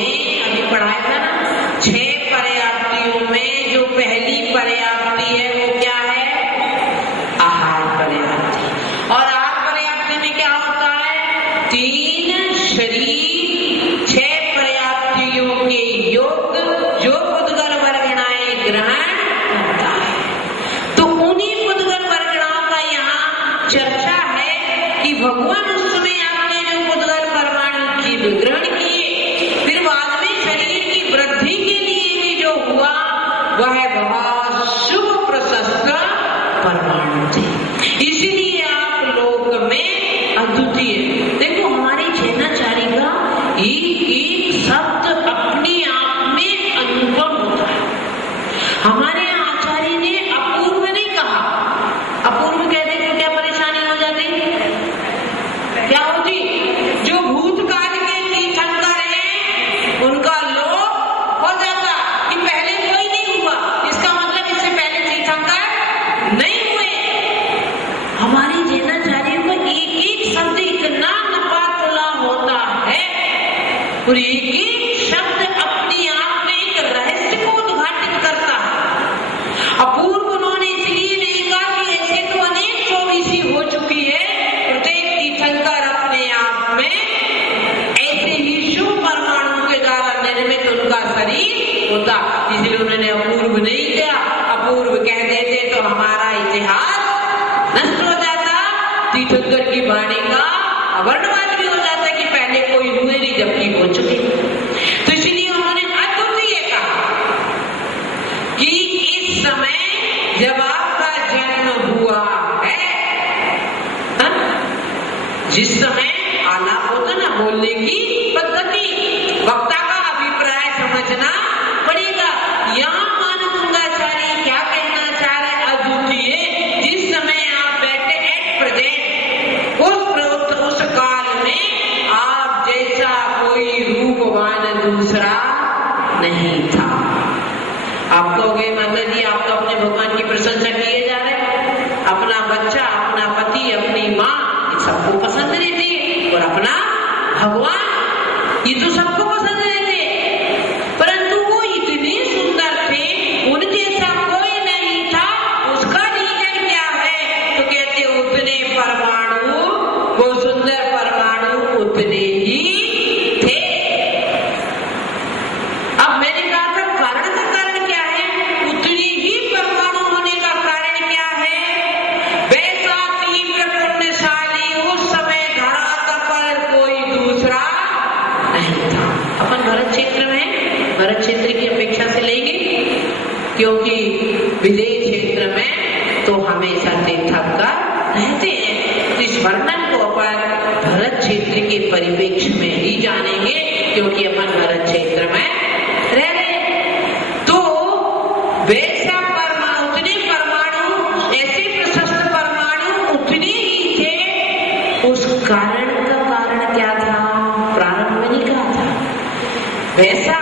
में अभी पढ़ाया था ना, 6 पर्याप्तियों में जो पहली पर्याप्ति है वो क्या है? आहार पर्याप्ति। और आहार पर्याप्ति में क्या होता है? 3 शरीर 6 पर्याप्तियों के योग जो उद्गल वर्गणाएं ग्रहण करता है। तो उन्हीं उद्गल वर्गणाओं का यहाँ चर्चा है कि भगवान उस समय आपने जो उद्गल परमाणु जीव ग्रहण किए, फिर बाद में शरीर की वृद्धि के लिए भी जो हुआ वह बहुत शुभ प्रशस्त परमाणु थे। इसलिए आप लोक में अद्वितीय। देखो हमारी जैनाचार्य का एक शब्द अपने आप में अनुभव होता है। हमारे आचार्य ने अपूर्व नहीं कहा। अपूर्व कहते तो क्या परेशानी हो जाती? क्या होती? जो भूतकाल के तीर्थंकर हैं उनका लोप हो जाता कि पहले कोई नहीं हुआ, इसका मतलब इससे पहले तीर्थंकर नहीं हुए। हमारी जैनाचार्य को एक एक शब्द इतना नपातुला होता है और एक एक शब्द अपने आप में एक रहस्य को उद्घाटित करता है। अपूर्व उन्होंने इसलिए नहीं कहा कि ऐसे तो अनेक 24 हो चुकी है, प्रत्येक तीर्थंकर अपने आप में ऐसे ही शुभ परमाणु के द्वारा निर्मित उनका शरीर होता, इसलिए उन्होंने अपूर्व नहीं किया। अपूर्व कह देते तो हमारा इतिहास नष्ट हो जाता, तीर्थंकर की वाणी का अवर्णवाद भी हो जाता कि पहले कोई हुए नहीं जबकि हो चुके। तो इसलिए उन्होंने अद्वितीय कहा कि इस समय जब आपका जन्म हुआ है, जिस समय आलाप होता ना बोलने की पद्धति, वक्ता का अभिप्राय समझना पड़ेगा। यहाँ मानतुंगाचार्य क्या कहना चाह रहे? अद्वितीय। जिस समय आप बैठे एट प्रेजेंट उस काल में आप जैसा कोई रूपवान दूसरा नहीं था। आप कहोगे माता जी आप तो अपने भगवान की प्रशंसा किए जा रहे हैं, अपना बच्चा, अपना पति, अपनी माँ सबको पसंद रहती है, और अपना भगवान ये तो सबको पसंद रहते, परंतु वो इतने सुंदर थे, उन जैसा कोई नहीं था। उसका रीजन क्या है? तो कहते उतने परमाणु, वो सुंदर परमाणु उतने ही थे। अब मैंने कहा था कारण का कारण क्या है? उतनी ही परमाणु होने का कारण क्या है? वैसा तीव्र पुण्यशाली उस समय धरातल पर कोई दूसरा नहीं था। अपन भरत क्षेत्र में, भरत क्षेत्र की अपेक्षा से लेंगे क्योंकि विदेश क्षेत्र में तो हमेशा तीर्थंकर रहते हैं। तो इस वर्णन को अपन भरत क्षेत्र के परिप्रेक्ष्य में ही जानेंगे क्योंकि अपन भरत क्षेत्र में रह रहे। तो वैसा परमाणु, उतने परमाणु, ऐसे प्रशस्त परमाणु उतने ही थे। उस कारण का कारण क्या था? प्रारंभ में नहीं कहा था। वैसा